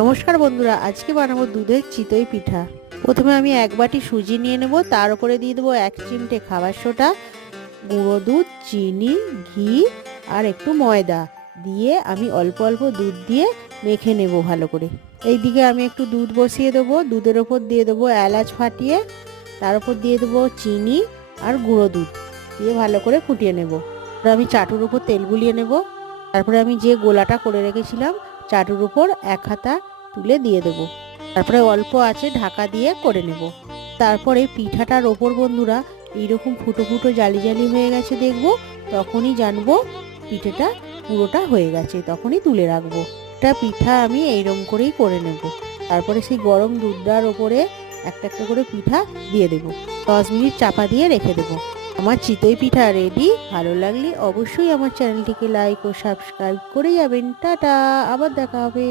নমস্কার বন্ধুরা, আজকে বানাবো দুধের চিতই পিঠা। প্রথমে আমি এক বাটি সুজি নিয়ে নেব, তার উপরে দিয়ে দেবো 1 চিমটে খাবার সোডা, গুঁড়ো দুধ, চিনি, ঘি আর একটু ময়দা দিয়ে আমি অল্প অল্প দুধ দিয়ে মেখে নেব ভালো করে। এইদিকে আমি একটু দুধ বসিয়ে দেবো, দুধের ওপর দিয়ে দেবো এলাচ ফাটিয়ে, তার উপর দিয়ে দেবো চিনি আর গুঁড়ো দুধ দিয়ে ভালো করে ফুটিয়ে নেব। আমি চাটুর উপর তেল বুলিয়ে নেব। তারপরে আমি যে গোলাটা করে রেখেছিলাম চাটুর উপর এক হাতা তুলে দিয়ে দেব। তারপরে অল্প আঁচে ঢাকা দিয়ে করে নেব। তারপরে পিঠাটার ওপর বন্ধুরা এইরকম ফুটো ফুটো জালি জালি হয়ে গেছে দেখব, তখনই জানবো পিঠেটা পুরোটা হয়ে গেছে, তখনই তুলে রাখবো। এটা পিঠা আমি এইরকম করেই করে নেব। তারপরে সেই গরম দুধটার ওপরে একটা একটা করে পিঠা দিয়ে দেব। 10 মিনিট চাপা দিয়ে রেখে দেবো। আমার চিতই পিঠা রেডি। ভালো লাগলে অবশ্যই আমার চ্যানেলটিকে লাইক ও সাবস্ক্রাইব করে যাবেন। টাটা, আবার দেখা হবে।